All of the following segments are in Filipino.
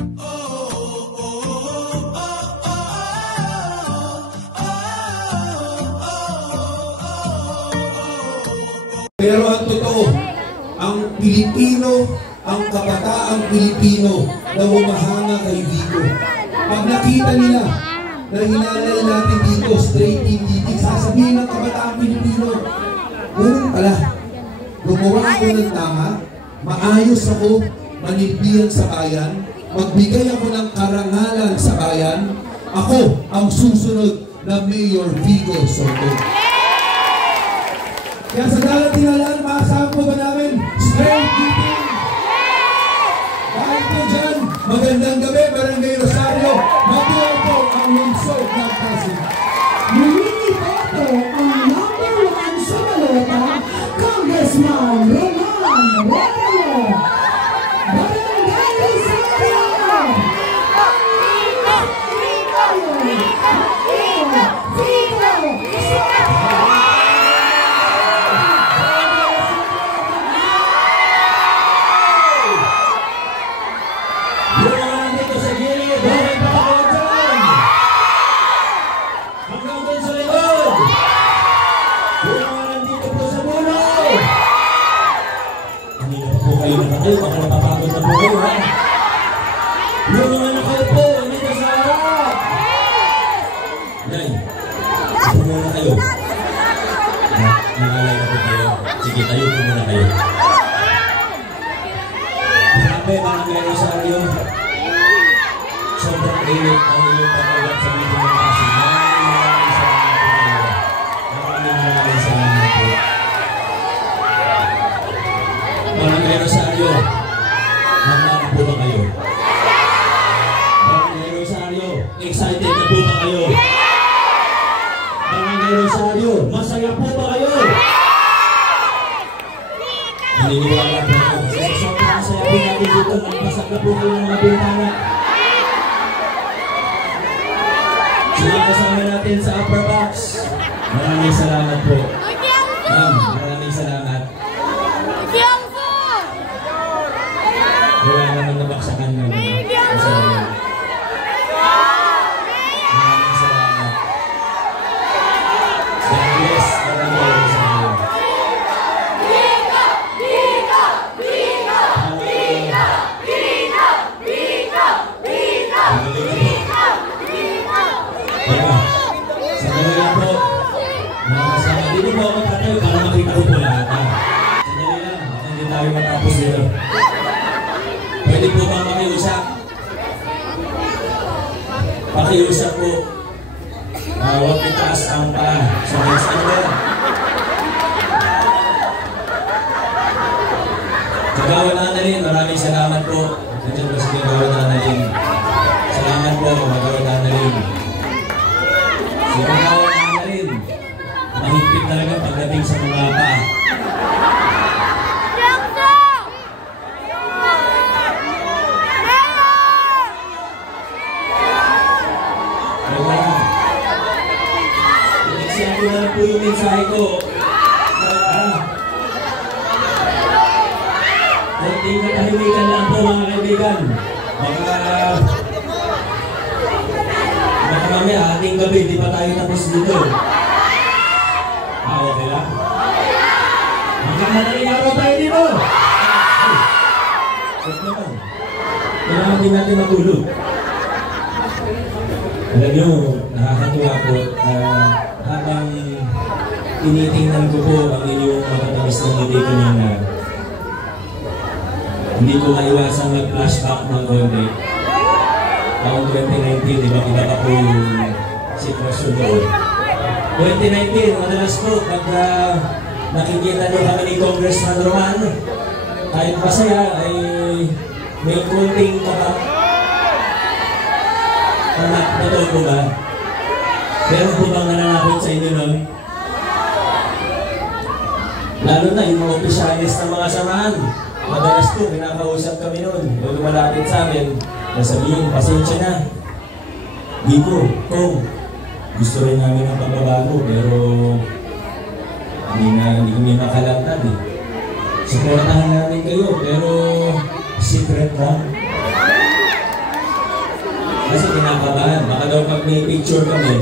Pero ang totoo, ang Pilipino, ang kabataang Pilipino na humahanga kay Vico. Pag nakita nila na hinalay natin dito, straight in dito, sasabihin ng kabataang Pilipino, ganun pala, gumawa ako ng tama, maayos ako, manilbihan sa bayan, magbigay ako ng karangalan sa bayan, ako ang susunod na Mayor Vico Soto. Kaya sa darating na lang, maasahan po ba namin? Straight meeting! Dahil po dyan, magandang gabi, Barangay Rosario. Mabuhay po ang lungsod ng Pasig. Muli po ito ang #1 sa balota, Congressman Roman Romulo. Barangay Rosario! Ay, baka napapagod na po kayo, ha? Yung mga nakaupo, dito sa harap! Nay, ito muna kayo. Nakalay na po kayo. Sige, tayo po muna kayo. Grabe, Barangay Rosario. Sobrang init ang inyong pagkagat sa video ng Pasig. Maraming salamat po. Barangay Rosario, nandang po ba kayo? Barangay Rosario, excited na po ba kayo? Barangay Rosario, masaya po ba kayo? Naniniwala po ako. Kasi sobrang masaya po natin dito. Nagpasag na po kayo ng mga bintana. Sila kasama natin sa upper box. Maraming salamat po. Ma'am, maraming salamat. Wala naman nabaksakan na maraming salamat. God bless Barangay Rosario. Sandali lang po. Dito po ako tatayo para makita ko po lahat. Sandali lang, hindi tayo matapos dito. Pwede po ba makiusap? Pakiusap po. Huwag itaas ang paa. So, next number. Kagawa Nanalin, maraming salamat po. Nandiyan po si Kagawa Nanalin. Salamat po, Kagawa Nanalin. Si Kagawa Nanalin, mahigpit talaga pagdating sa mga paa. Ito na po yung mensahe ko. Kunting katahimikan lang po mga kaibigan. Baka mamaya ating gabi, di pa tayo tapos dito. Okay lang? Magkakadaling araw tayo dito. Huwag naman. Kailangan din natin matulog. Alam nyo, nakakatuwa po. Habang tinitingnan ko po ang inyong matatamis na ngiti kanina, hindi ko maiwasang mag-flashback ng konti. Taong 2019, di ba kita pa po yung sitwasyon doon? 2019, madalas po, pag nakikita nyo kami ni Congressman Roman, kahit masaya ay may konting kapag. Totoo po ba? Meron po bang nananakot sa inyo nun? Lalo na yung mga opisyalis ng mga samahan. Madalas po, pinakausap kami nun. Yung lumalapit sa amin, nasabihin, pasensya na. Vico, Kong, gusto rin namin ang pagbabago, pero hindi kami makalantad eh. Supportahan namin kayo, pero secret lang. daw pag may picture kami,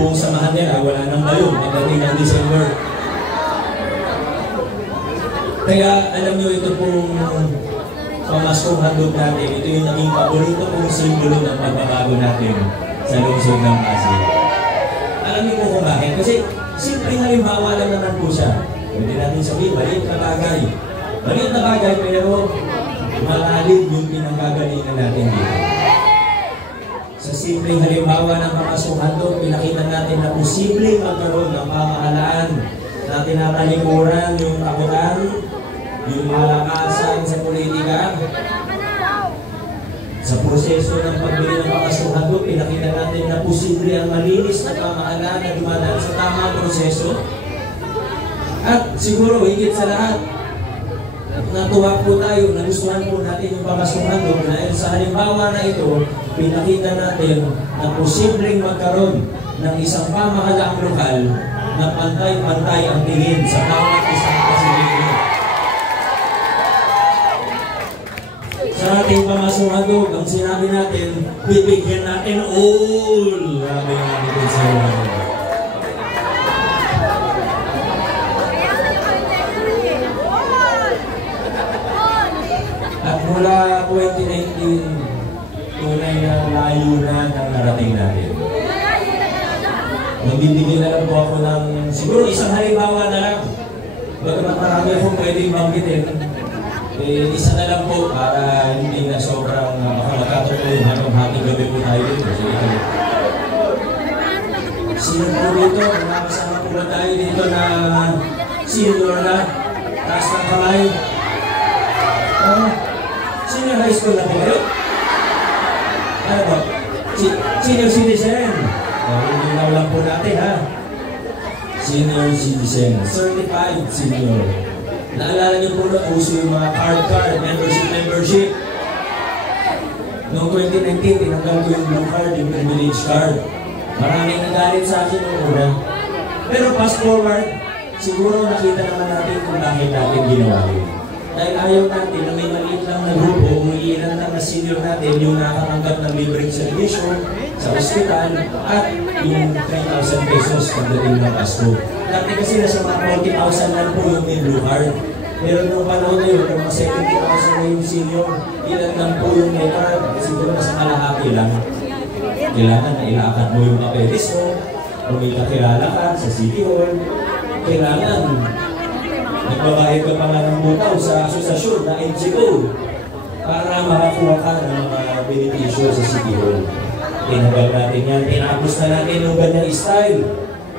buong samahan nila, wala nang balon pagdating ng December. Kaya alam nyo, ito pong pamaskong handog natin, ito yung naging paborito kong simbolo ng pagbabago natin sa lungsod ng Pasig. Alam niyo po kung bakit? Kasi simpleng halimbawa lang naman po siya. Pwede natin sabihin, maliit na bagay. Maliit na bagay pero malalim yung pinanggagalingan natin dito. Sa simpleng halimbawa ng pamaskong handog, pinakita natin na posibleng magkaroon ng pamahalaan na tinatalikuran yung kakutan, yung malakasan sa politika. Sa proseso ng pagbili ng pamaskong handog, pinakita natin na posible ang malinis na pamahalaan na dumadaan sa tamang proseso. At siguro, higit sa lahat, natuwa po tayo, nagustuhan po natin yung pamaskong handog dahil sa halimbawa na ito, pinakita natin na posibleng magkaroon ng isang pamahalaang lokal na pantay-pantay ang tingin sa bawat isang Pasigeno. Sa ating pamaskong handog, ang sinabi natin, bibigyan natin all. Sabi natin ito sa mga. At mula 2019, tunay na layunan ang narating natin. Magbibigyan na lang po ako ng siguro isang halimbawa na lang. Bagamat marami akong pwedeng banggitin, isa na lang po para hindi na sobrang makakatotoo hanggang hating gabi po tayo dito. Sino po dito? Nakakasama po na tayo dito na senior na taas ng kamay. Senior high school na po kayo? Ano po? Senior citizen. Hindi na lang po natin ha. Senior citizen. Certified senior. Naalala niyo po na uso yung mga card, membership. Noong 2019, tinanggal ko yung blue card, yung privilege card. Maraming nagalit sa akin noong una. Pero fast forward, siguro nakita naman natin kung bakit natin ginawa yun. Dahil ayaw natin na may maliit lang na grupo, umiilan lang na senior natin yung nakatanggap ng libreng servisyo sa ospital at yung 3,000 pesos pagdating ng Pasko. Dati kasi nasa mga 40,000 lang po yung may blue card. Pero nung panahon na yun, mga 70,000 na yung senior, ilan lang po yung may card, siguro nasa kalahati lang. Kailangan na ilakad mo yung papeles mo, kung may kakilala ka sa City Hall, kailangan nagbabayad ka pa nga ng butaw sa asosasyon na NGO para makakuha ka ng mga benepisyo sa City Hall. Tinagag natin yan, tinapos na natin yung ganyang style.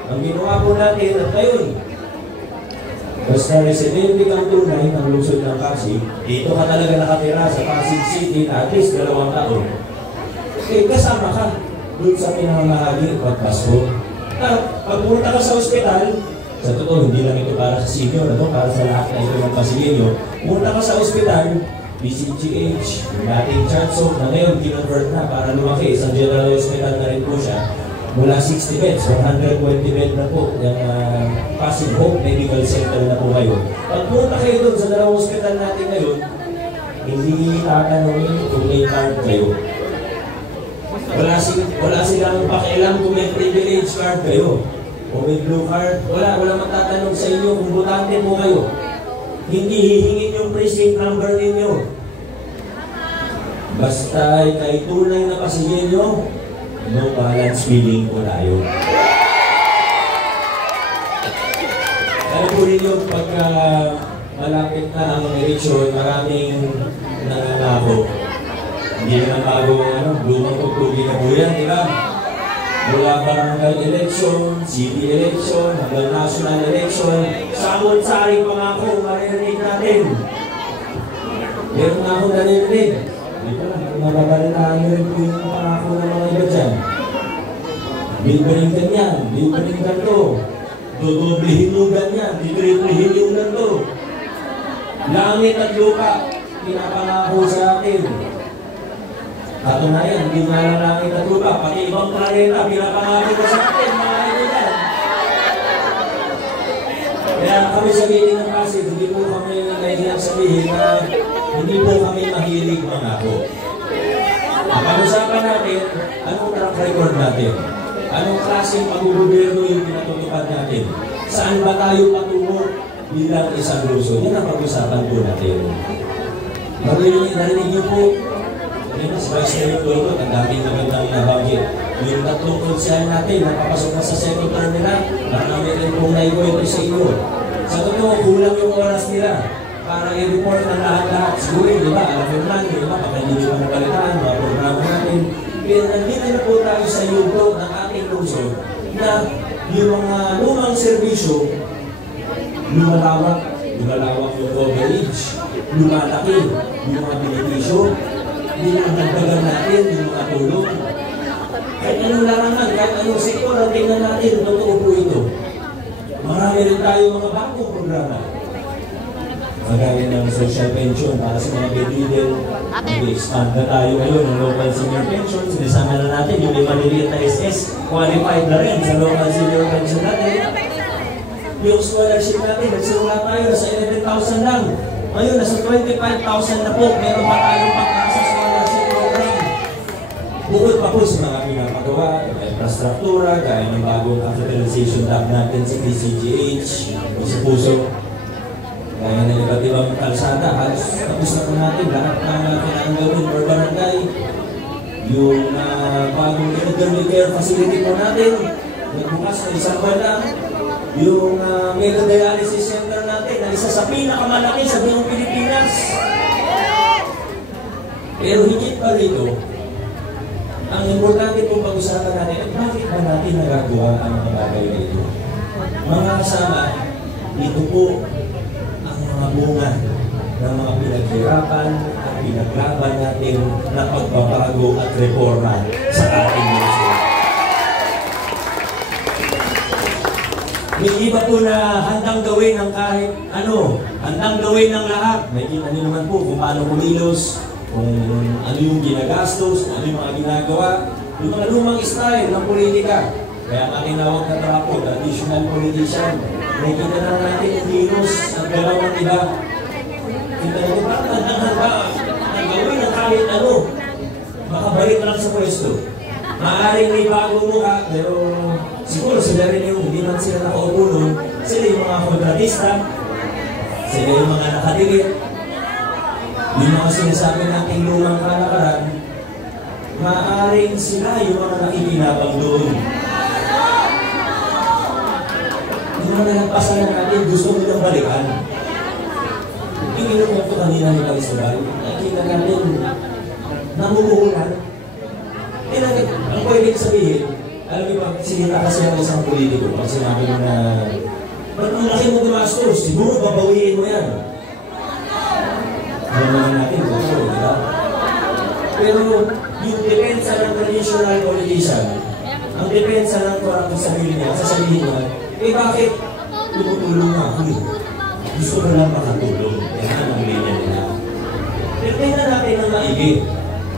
Ang ginawa po natin at ngayon, basta residente kang tunay ng lungsod ng Pasig, dito ka talaga nakatira sa Pasig City na at least 2 taon. Eh, kasama ka doon sa pinamahagi at Pasko. Pag pumunta ka sa ospital, sa totoo, hindi lang ito para sa senior, para sa lahat na ito ng Pasigeno. Pumunta ka sa ospital, PCGH, yung dating Chatsok na ngayon kinonvert na para lumaki. Isang general hospital na rin po siya. Mula 60 beds, 120 bed na po. Yung Pasig Hope Medical Center na po ngayon. Pag pumunta kayo doon sa dalawang hospital natin ngayon, hindi tatanungin kung may card kayo. Wala silang pakialam kung may privilege card kayo. O may blue card, wala matatanong sa inyo kung butante po kayo. Hindi hihingin yung precinct number ninyo. Basta kay tunay na Pasigeno, no balance feeling po tayo. Kaya po ninyo, pagka malapit na ang eleksyon, maraming nangangako. Hindi naman bago lumang pagtuloy na po yan, di ba? Mula barangay election, city election, hanggang national election, samot-saring pangako maririnig natin. Meron nga akong naririnig. Dito lang, mababalitaan nyo rin po yung pangako ng mga iba dyan. Libreng ganyan, libreng ganito. Dudublihin yung ganyan, librihin yung ganito. Langit at lupa, pinapangako sa atin. Katunayan, hindi nga lang langit at lupa, pati ibang planeta, pinapangako ko sa atin, mga kaibigan. Kaya kami sa meeting ng Pasig, hindi po kami nahihiyang sabihin na hindi po kami mahilig mangako. Pag-usapan natin, anong track record natin? Anong klaseng pag-gobyerno yung pinatutupad natin? Saan ba tayo patungo bilang isang lungsod? Yan ang pag-usapan po natin. Narinig niyo po, si Vice Mayor Lolo, ang daming magandang nabanggit. Yung tatlong konsyal natin, napapasok na sa second term nila, marami rin pong naikwento sa inyo. Sa totoo, kulang yung oras nila para i-report ng lahat-lahat. Siguro, di ba, alam mo naman, di ba, kapag hindi ko napalitan, mga programa natin. Pero nandito na po tayo sa yugo ng ating lungsod na yung mga lumang serbisyo, lumalawak yung coverage, lumalaki yung mga benepisyo, dinagdagan natin yung mga tulong. Kahit anong larangan, kahit anong sektor, ang tingnan natin, totoo po ito. Marami rin tayo mga bagong programa. Kagaya ng social pension para sa mga bedridden, mag-expand na tayo ngayon ng local senior pension. Sinisama na natin yung may maliliit na SS, qualified na rin sa local senior pension natin. Yung scholarship natin, nagsimula tayo, nasa 11,000 lang. Ngayon, nasa 25,000 na po. Meron pa tayong pagkasa scholarship program. Bukod pa po sa mga pinapagawa, infrastruktura, gaya ng bagong capitalization lab natin sa PCGH, sa puso. Kaya na iba't ibang kalsada, halos tapos na po natin lahat ng kailangan gawin for barangay. Yung bagong elderly care facility po natin, nagbukas na isang buwan lang. Yung dialysis center natin, na isa sa pinakamalaki sa buong Pilipinas. Pero higit pa rito, ang importante po pag-usapan natin, bakit ba natin nagagawa ang mga bagay na ito? Mga kasama, ito po mga bunga ng mga pinaghirapan at pinaglaban natin na pagbabago at reforma sa ating lungsod. May iba po na handang gawin ng kahit ano, handang gawin ng lahat. May kita nyo naman po kung paano kumilos, kung ano yung ginagastos, ano yung mga ginagawa, yung mga lumang style ng politika. Kaya ang tinawag na trapo, traditional politician. May kita na natin yung kilos at galaw ng iba. Kita na kung bakit ang gawin ng kahit ano, makabalik lang sa pwesto. Maaaring may bagong mukha, pero siguro sila rin yung hindi man sila nakaupo nun. Sila yung mga kontratista, sila yung mga nakadikit, yung mga sinasabi nating lumang kalakaran, maaaring sila yung mga nakikinabang doon. Yung mga nalampasan na natin, gusto nilang balikan. Yung inukwento kanina ni Palisabay, nakikita natin, namumuhunan. Ang pwedeng sabihin, alam niyo ba, sinita kasi ako isang politiko, pag sinabi mo na, ba't ang laki mo gumastos? Siguro babawiin mo yan. Alam naman natin, totoo, di ba? Pero yung depensa ng traditional politician, ang depensa ng parang sarili niya, sasabihin niya, bakit tumutulong na ako? Gusto ko lang makatulong. Yan ang linya nila. Pero tingnan natin ang maigi.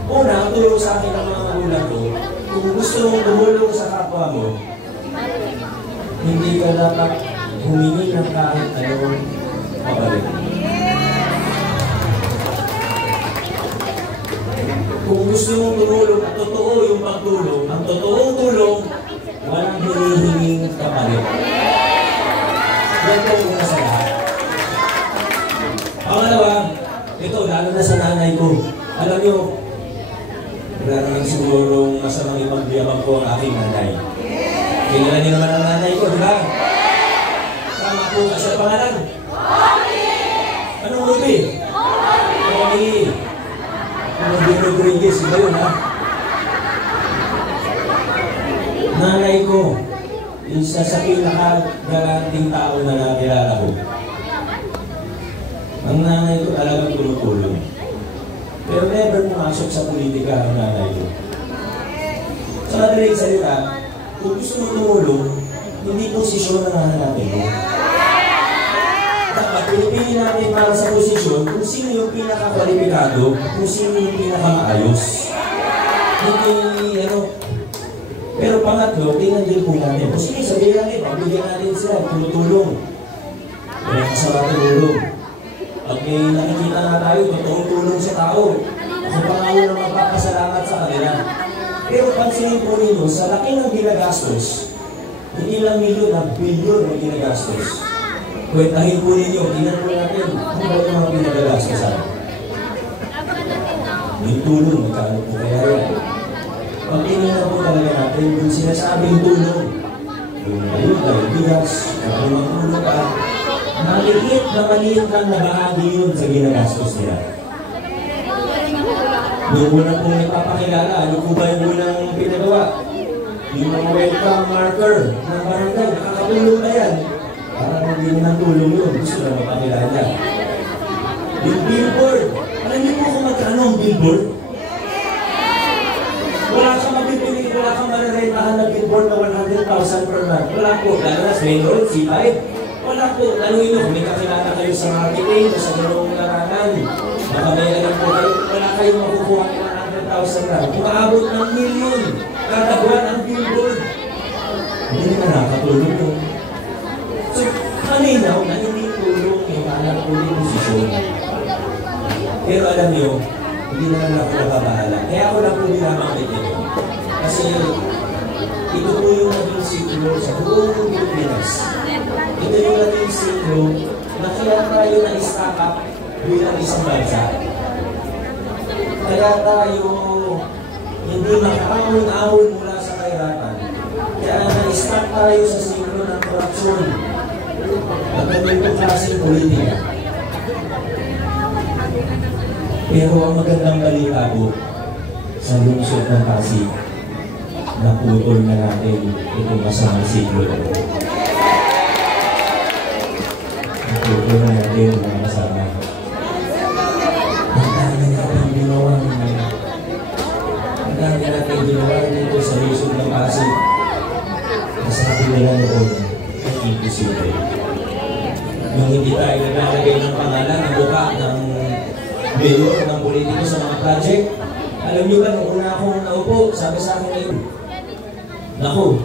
Una, ang tulong sa akin ng mga magulang ko, kung gusto mong tumulong sa kapwa mo, hindi ka dapat humingi ng kahit anong pabalik. Kung gusto mong tumulong at totoo yung pagtulong, ang totoong tulong, walang hinihinging kapalit. Yan po una sa lahat. Pangalawa, ito, lalo na sa nanay ko. Alam nyo, wala naman sigurong masamang ipagbiyabang ko ang aking nanay. Kilala niyo naman ang nanay ko, di ba? Tama po ka sa pangalan? Omi! Anong Omi? Omi! Omi Rodriguez, iba yun ha? Nanay ko, isa sa pinakagalanting tao na nakilala ko. Ang nanay ko talagang tulong-tulong. Pero never pumasok sa politika ang nanay ko. Sa madaling salita, kung gusto mo tumulong, hindi posisyon na nahanapin mo. Dapat pinipili natin para sa posisyon kung sino yung pinaka-kwalipikado, kung sino yung pinaka-maayos. Hindi, pero pangatlo, tingnan din po natin. Kung sige, sabihin natin, pagbigyan natin sila, tulong-tulong. Kaya kasama tulong. Pag may nakikita na tayo, totoong tulong sa tao. Kasi pa nga na magpapasalamat sa kanila. Pero pansinin po ninyo, sa laki ng ginagastos, hindi lang milyon na bilyon ang ginagastos. Kwentahin po ninyo, tingnan po natin, ano ba yung mga pinagagastosan? Yung tulong, magkano po kaya yan? Pag tingnan po talaga natin, yung sinasabing tulong, yung ayuda, yung bigas, yung mga tulong ka, maliit lang na bahagi yun sa ginagastos nila. Yung unang pong nagpapakilala, ano po ba yung unang pinagawa? Yung mga welcome marker ng barangay, nakakatulong na yan. Para hindi naman tulong yun, gusto na mapakilala. Yung billboard, alam niyo po kung magkano ang billboard? Wala kang mabibili, wala kang mararentahan na billboard na 100,000 per month. Wala po, lalo na sa main road, C5. Wala po, tanungin nyo kung may kakilala kayo sa marketing o sa ganoong larangan. Baka may alam po kayo, wala kayong makukuha ng 100,000 lang. Umaabot ng milyon, kada buwan ang billboard. Hindi naman nakakatulong yun. So, malinaw na hindi tulong yung anak ko yung posisyon. Pero alam niyo, hindi naman ako nababahala. Kaya ako lang po binabanggit ito. Kasi ito po yung naging siklo sa buong Pilipinas. Ito yung naging siklo na kaya tayo na-stack up bilang isang bansa. Kaya tayo hindi makaawon-awon mula sa kahirapan. Kaya na-stack tayo sa siklo ng korupsyon. At ganito klaseng politika. Pero ang magandang balita po sa lungsod ng Pasig, naputol na natin itong masamang siklo. Naputol na natin itong mga masama. Ang dami natin ginawa dito sa lungsod ng Pasig. Masabi nila noon, imposible. Nung hindi tayo naglalagay ng pangalan, ng buka, ng mayor, ng politiko sa mga project, alam niyo ba, nung una akong naupo, sabi sa akin ngayon, naku,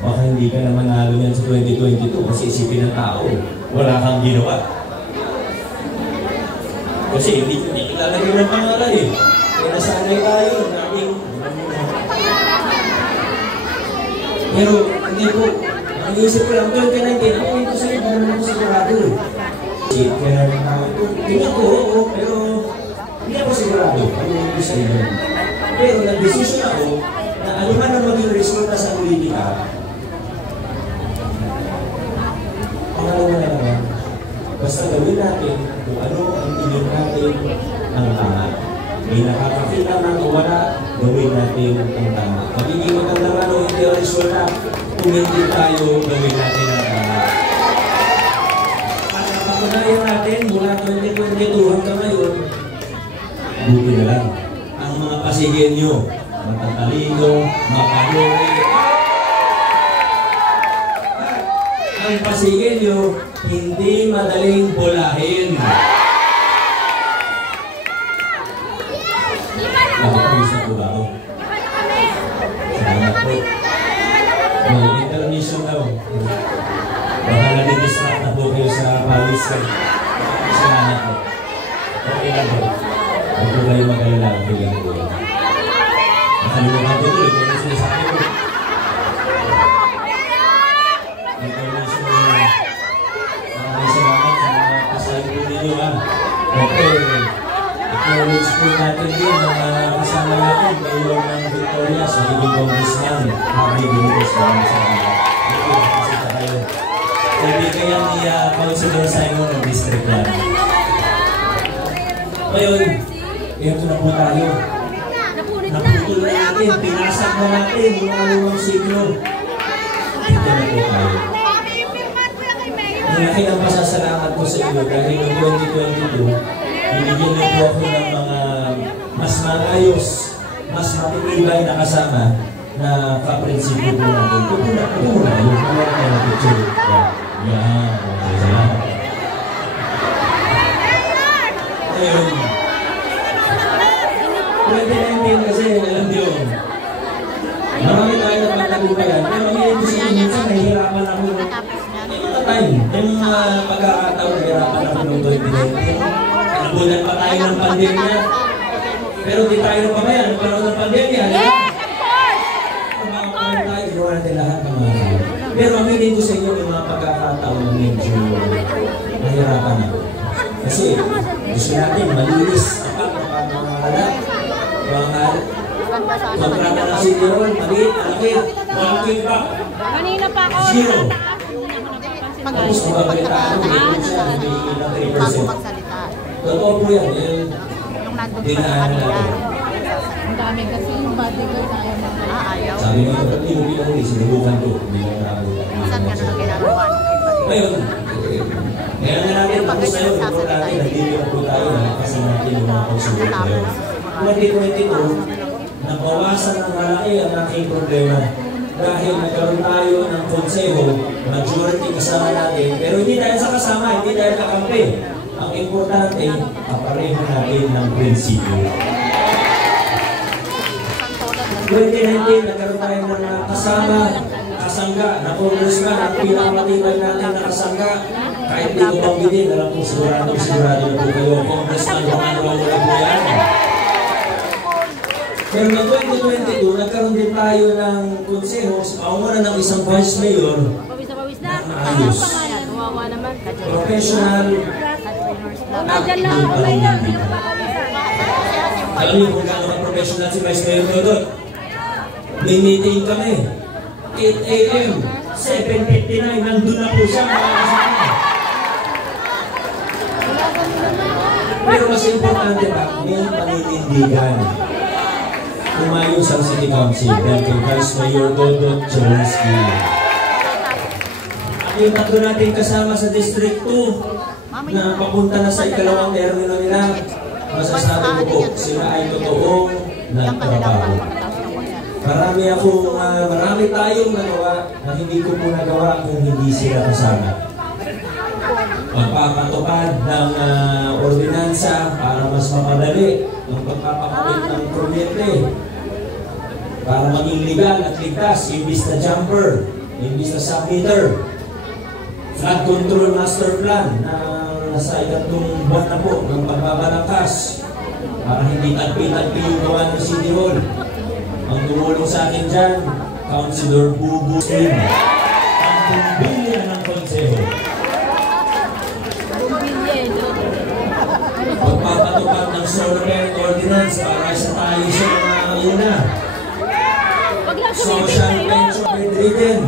baka hindi ka naman nalo yan sa 2022 kasi isipin ng tao, wala kang ginawa. Kasi hindi ilalagay ng pangalan eh. Kaya nasanay tayo, nating... Pero, hindi po, ang isip ko lang, 2019, ako ito sa'yo, hindi naman ako sigurado eh. Kaya, tingnan ko, pero hindi ako sigurado ano yung isa yun. Pero nag-desisyon ako na ano man ang maging resulta sa politika, pangalawa na naman, basta gawin natin kung ano ang tingin natin ang tama. May nakakakita na o wala, gawin natin ang tama. Magiging magandang ano hindi ang resulta kung hindi tayo gawin natin ang tama. Para mapatunayan natin mula 2022 hanggang ngayon, buti na lang. Ang mga Pasigenyo, matatalino, mapanuri. Ang Pasigenyo, hindi madaling bolahin. Nakapulisa po ba ako? Salamat po. May intermission daw. Baka nadidistract na po kayo sa pawis. Salamat po. Okay lang po. Huwag po kayo mag-alala. Okay lang po. Nakalimutan ko tuloy. Kaya sinasabi ko. Intermission na. Maraming salamat sa mga kasayin po ninyo ha. Okay. Acknowledge po natin din ang kasama natin. Mayor ng Victoria, sa magiging congressman. Happy Vinicius. Maraming salamat. Thank you. Kasita kayo. Kaibigan yan ni Councilor Simon ng District 1. Ngayon, ito na po tayo. Naputol na natin, pinasag na natin yung alawang siglo. Ito na po tayo. Ang laki ng pasasalamat ko sa inyo dahil noong 2022, binigyan niyo po ako ng mga mas maayos, mas matitibay na kasama na kaprinsipyo po natin. Ito po na, ito muna yun. Wala na tayo ng picture. Yan, okay, salamat. Ngayon, 2019 kasi, alam niyo, marami tayo na pagtagumpayan. Pero ngayon kasi minsan nahihirapan ako. May mga time, may mga pagkakataon nahihirapan ako noong 2019. Nabulan pa tayo ng pandemya. Pero di tayo napabayan, nagkaroon ng pandemya. Kasi gusto natin malinis ang pamamahala. Kontrata ng City Hall, maliit, malaki, walking back. Kanina pa ako. Zero. Tapos Tapos mababalita ako, may siya, may ilang 3%. Totoo po yan, yung dinaanan natin. ang dami kasi yung bodyguard ayaw na. Ayaw. Sabi mo, hindi mo pinahuli, sinubukan ko, hindi mo nakabukan. Saan ka na ginagawa ng iba? Ngayon, kaya nga natin, tapos na yun, importante, nagdilip po tayo, kasi natin yung mga consumer ngayon. 2022, nabawasan ng malaki ang aking problema. Dahil nagkaroon tayo ng konseho, majority kasama natin, pero hindi dahil sa kasama, hindi dahil kakampi. Ang importante, kapareho natin ng prinsipyo. 2019, nagkaroon tayo ng kasama, kasangga, na congressman, ang pinakamatibay natin na kasangga. Kahit di ko panggitin, alam ko sigurado na po kayo, congressman, kung ano ang wala po yan. Pero noong 2022, nagkaroon din tayo ng konseho, paumunan ng isang vice mayor, Pawis na pawis na. ayos, Kawawa naman. professional, Nadyan lang ako ngayon. alam niyo kung gaano ka-professional si Vice Mayor Dodot. May meeting kami, 8 a.m., 7:59, nandun na po siya, mga kasama. Pero mas importante pa, may paninindigan. Umayos ang City Council dahil kay Vice Mayor Dodot Jaworski. At yung tatlo natin kasama sa District 2, na papunta na sa ikalawang termino nila, masasabi ko po, sila ay totoong nagtrabaho. Marami tayong nagawa na hindi ko po nagawa kung hindi sila kasama. Pagpapatupad ng ordinansa para mas mapadali ang pagpapakabit ng kuryente, para maging legal at ligtas, imbis na jumper, imbis na submeter, flood control master plan na nasa ikatlong buwan na po ng pagbabalangkas para hindi tagpi-tagpi yung gawa ng City Hall. Ang tumulong sa akin dyan, Councilor Bubu Slim, ang bumbilya ng konseho. Pagpapatupad ng solar ordinance para sa tayo sa mga una. Social pension bedridden.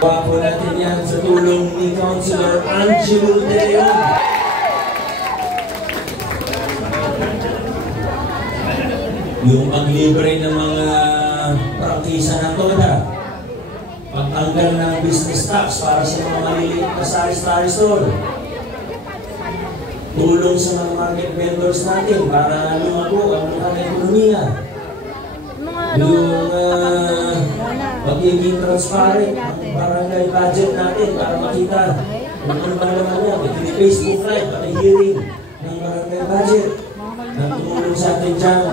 Wapo natin yan sa tulong ni Councilor Angelo De Leon. Yung paglibre ng mga prangkisa ng TODA. Pagtanggal ng business tax para sa mga maliliit na sari-sari store. Tulong sa mga market vendors natin para lumago ang mga ekonomiya. Yung pagiging transparent ang barangay budget natin para makita kung ano ba naman yan. May Facebook Live, pati hearing ng barangay budget. Nang tumulong sa atin dyan,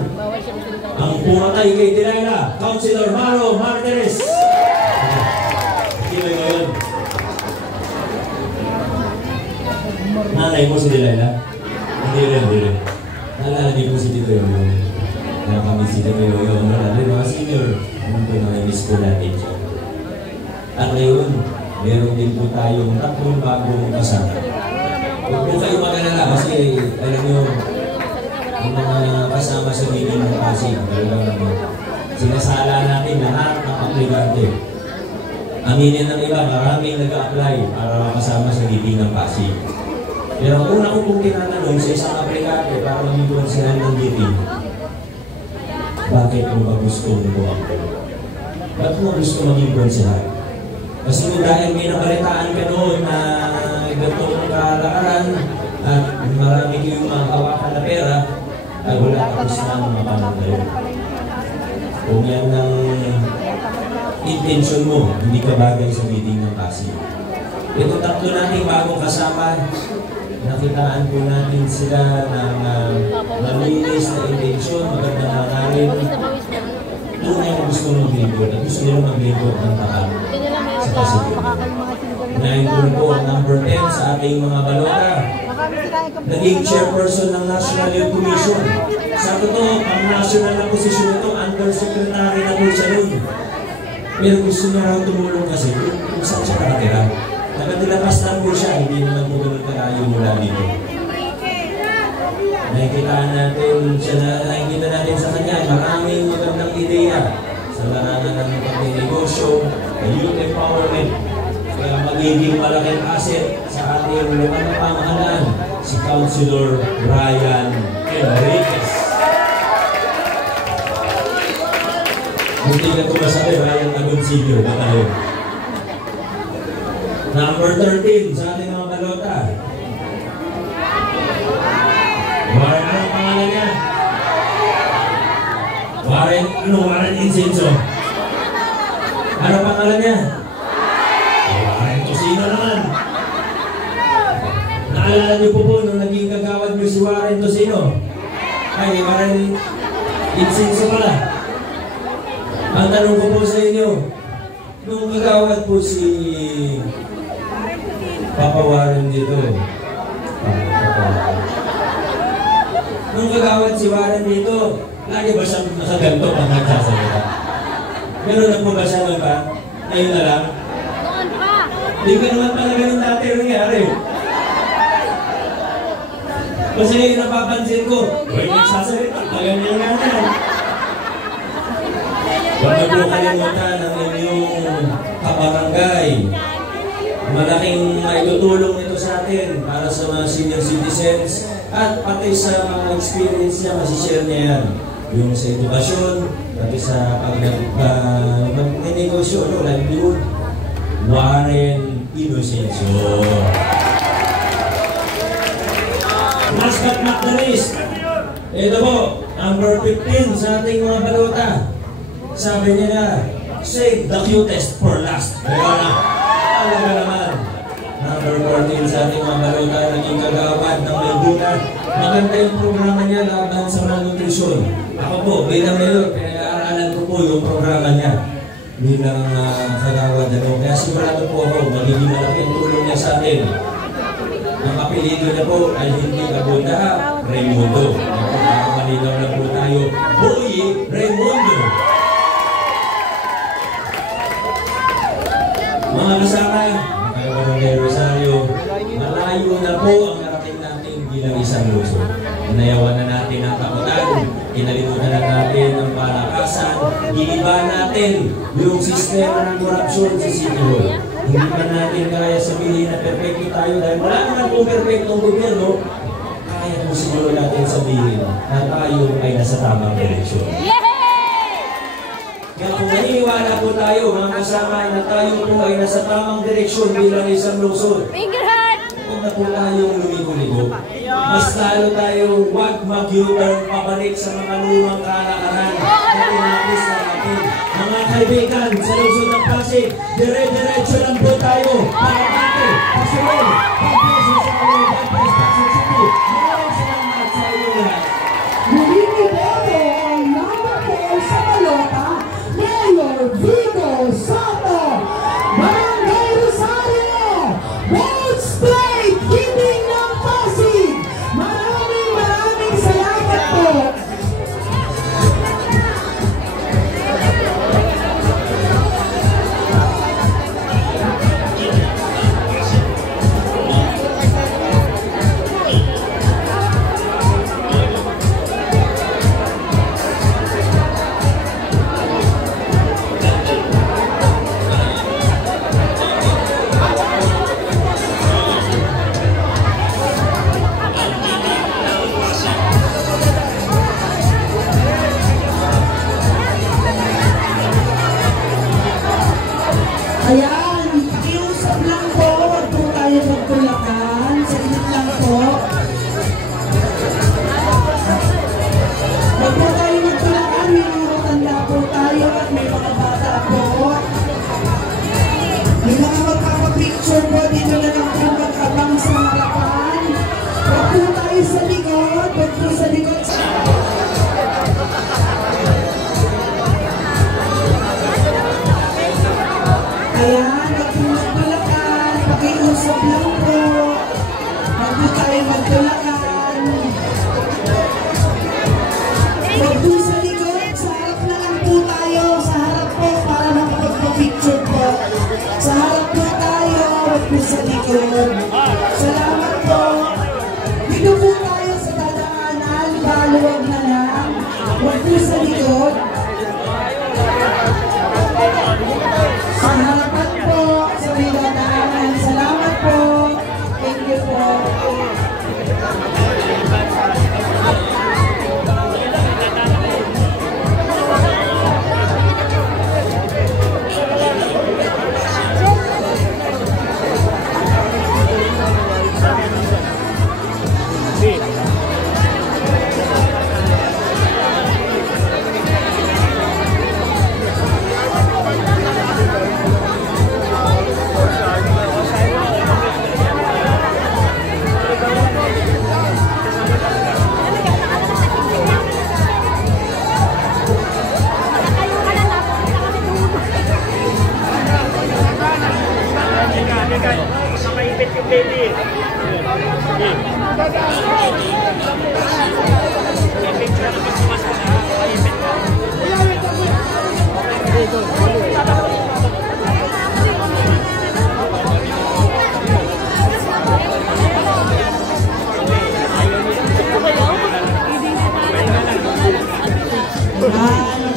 ang pumatay kay Delilah, Councilor Maro Martires. Hindi ba ngayon? Nanay mo si Delilah? Hindi rin. Naalala niyo po si Tito Yoyo. Na kami si Tito Yoyo. Marami mga senior. Ano po na miss po natin siya. At ngayon, meron din po tayong tatlong bagong kasama. Huwag po kayo mag-alala kasi alam nyo, ang mga kasama sa meeting ng Pasig, sinasala natin lahat ng aplikante. Aminin ng iba, maraming nag-a-apply para makasama sa meeting ng Pasig. Pero ang una ko pong tinatanong sa isang aplikante para maging konsihan ng meeting, bakit mo ba gusto mo ako? Ba't mo gusto maging konsihan? Kasi dahil may nabalitaan ka noon na ganitong kalakaran at marami kayong mga kawakan na pera, ay wala tapos na ang mga panagay. Kung yan ang intention mo, hindi ka bagay sa meeting ng Pasig. Ito tatlo natin bagong kasama, nakitaan po natin sila ng malinis na intention, magandang mangarin. Tunay na gusto ng maglingkod at gusto nila maglingkod ng tapat sa Pasig. Ngayon po ang number 10 sa ating mga balota. Naging chairperson ng National Youth Commission. Sa totoo, ang national na posisyon ito, undersecretary na po siya nun. Pero gusto niya raw tumulong kasi kung saan siya nakatira. Nakatilapas lang po siya, hindi naman po ganun kalayo mula dito. Nakikita natin sa kanya, maraming magandang ideya sa larangan ng pagninegosyo, youth empowerment. Kaya magiging malaking asset sa ating lokal na pamahalaan, si Councilor Brian Enriquez. Buti na kumasabi, Ryan Agoncillo na tayo. Number 13 sa ating mga balota. Warren, anong pangalan niya? Warren Incenso. Ano pangalan niya? Warren Tosino naman. Naalala niyo po nung naging kagawad niyo si Warren Tosino? Ay, Warren Incenso pala. Ang tanong ko po sa inyo, nung kagawad po si Papa Warren dito, nung kagawad si Warren dito, lagi ba siya nakaganto pag nagsasalita? Meron na po ba siya nun pa? Ngayon na lang? Hindi ka naman pala ganun dati nangyari. Kasi ngayon napapansin ko, huwag nagsasalita, maganyan nga na. Huwag na po kalimutan ang inyong kabarangay. Malaking maitutulong nito sa atin para sa mga senior citizens at pati sa mga experience niya, masishare niya yan. Yung sa edukasyon, pati sa pag-negosyo, livelihood. Warren Inocencio. Last but not the least, ito po, number 15 sa ating mga balota. Sabi niya na, save the cutest for last. Kaya na, talaga naman. Number 14 sa ating mga balota, naging kagawad ng Mayguna. Maganda yung programa niya laban sa malnutrisyon. Ako po, bilang mayor, pinag-aaralan ko po yung programa niya. Bilang kagawad. Kaya sigurado po ako, magiging malaki ang tulong niya sa atin. Ang apelido niya po ay hindi Abunda, Raimundo. Malinaw na po tayo, Boy Raimundo. Mga kasama, mga Barangay Rosario, malayo na po ang narating natin bilang isang luso. Inayawan na natin ang takutan, inalimutan na natin ang palakasan, giniba natin yung sistema ng korupsyon sa City Hall. Hindi pa natin kaya sabihin na perfecto tayo dahil wala naman po perfectong gobyerno. Kaya po siguro natin sabihin na tayo ay nasa tamang direksyon. Kaya kung naniniwala po tayo, mga kasama, na tayo po ay nasa tamang direksyon bilang isang lungsod, huwag na po tayong lumigo-ligo. Mas lalo tayong huwag mag-U-turn pabalik sa mga lumang kalakaran na tinapis na natin. Mga kaibigan, sa lungsod ng Pasig, dire-diretso lang po tayo para natin, pasunod, pagpasa sa kalungan, Pasig City. Maraming salamat sa iyo lahat. Muling iboto ang number 4 sa balota, Mayor Vico Soto, Barangay Rosario, Bold State, Kiting ng Pasig. Maraming salamat po. Ayan, pakiusap lang po, wag po tayo magtulakan. Saglit lang po. Wag po tayo magtulakan, may mga matanda po tayo at may mga bata po. May mga magpapapicture po, dito na lang po mag-abang sa harapan. Wag po tayo sa likod, wag po sa likod. Ayan, wag po magtulakan, pakiusap lang po. Wag po tayo magtulakan. Wag po sa likod, sa harap na lang po tayo. Sa harap po para makapagpa-picture po. Sa harap po tayo, wag po sa likod. Salamat po. Dito po tayo sa dadaanan.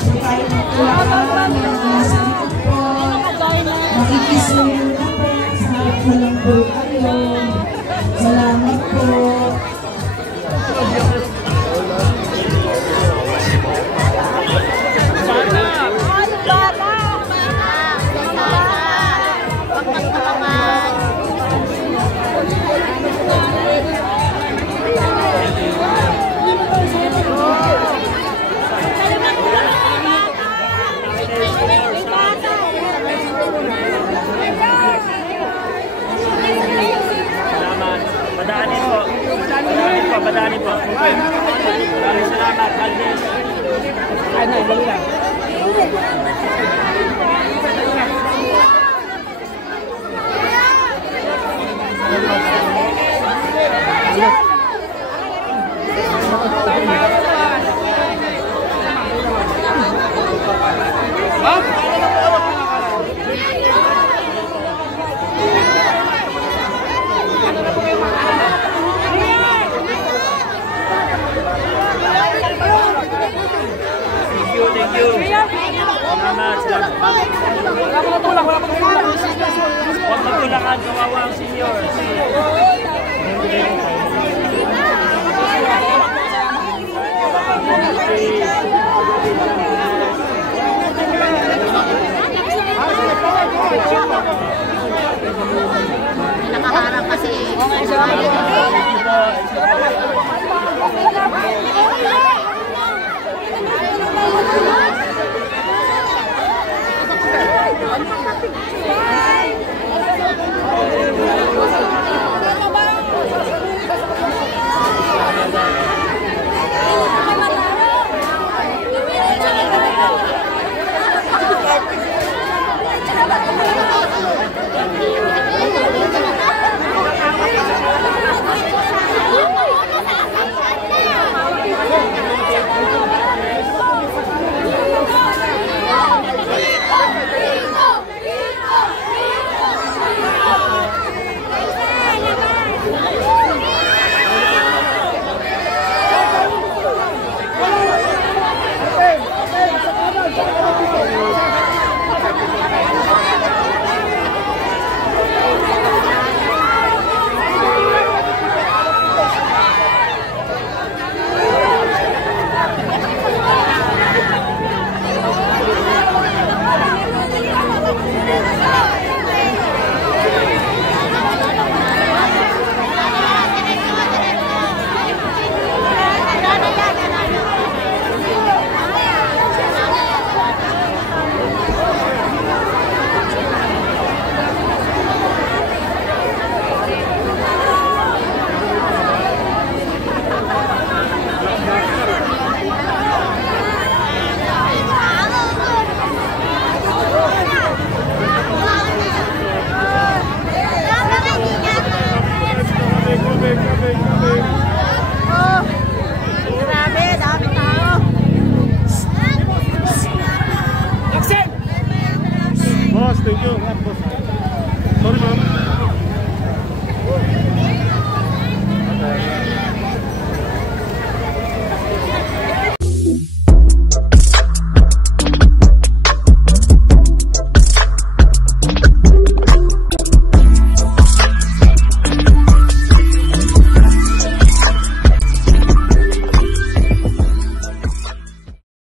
po tayo ng Bulacan, nasa likod po. Makikisuyo na po, sa harap na lang po tayo. Salamat po. Padaanin po. Maraming salamat. Ano, dali lang. Thank you. Salamat. Wala magtulak. Huwag magtulakan, kawawa ang senior. Nakaharap kasi. Thank you.